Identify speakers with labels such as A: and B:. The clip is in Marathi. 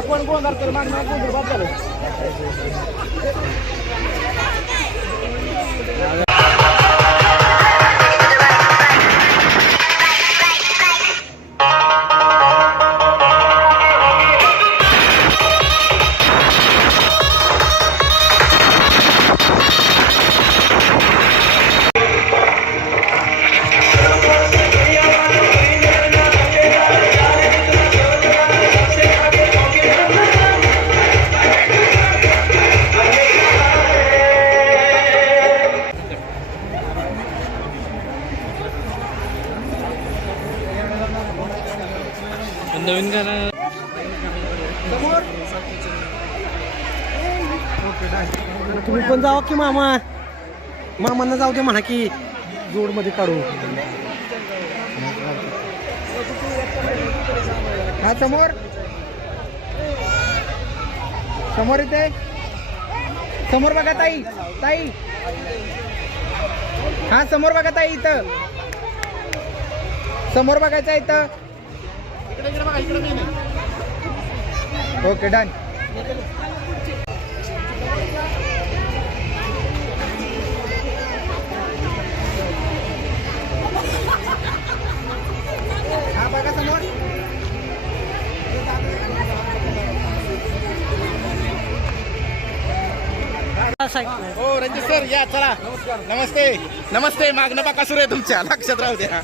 A: कोण कोण तर मागणार कोण बाप झालं
B: नवीन गाणं
A: तुम्ही पण जावा की मामा. मामांना जाऊ दे म्हणा की जोडमध्ये काढू हा समोर. समोर येते समोर बघा ताई. ताई. हा समोर बघा ताई इथं. समोर बघायचं इथं. Okay done. हा बघा समोर.
C: हो रंजित सर या चला. नमस्ते. नमस्ते मागणं बाका सुरू आहे तुमच्या. लक्षात राहू द्या.